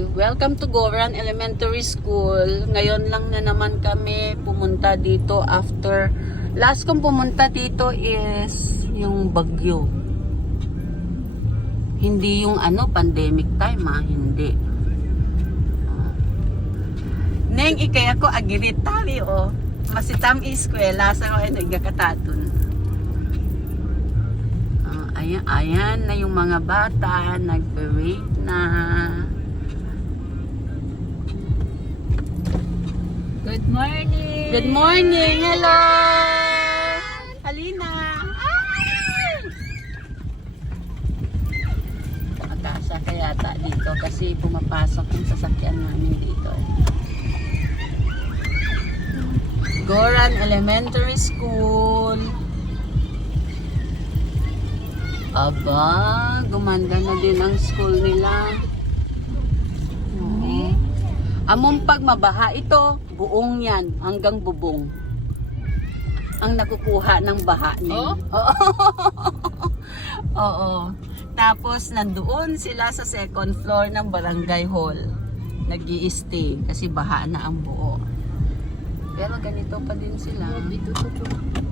Hi! Welcome to Goran Elementary School. Ngayon lang na naman kami pumunta dito after last kong pumunta dito is yung bagyo. Hindi yung pandemic time hindi. Neng ikay ako agirit tali masitam eskwela sa ko ay nagkakatatun. Ayan na yung mga bata, nag-parade na. Good morning! Good morning! Hello! Halina! Makasya kaya yata dito kasi pumapasok yung sasakyan namin dito. Goran Elementary School. Aba, gumanda na din ang school nila. Among pag mabaha ito, buong yan, hanggang bubong. Ang nakukuha ng baha niya. Oo. Tapos nandoon sila sa second floor ng barangay hall. Nag-i-stay kasi baha na ang buo. Pero ganito pa din sila.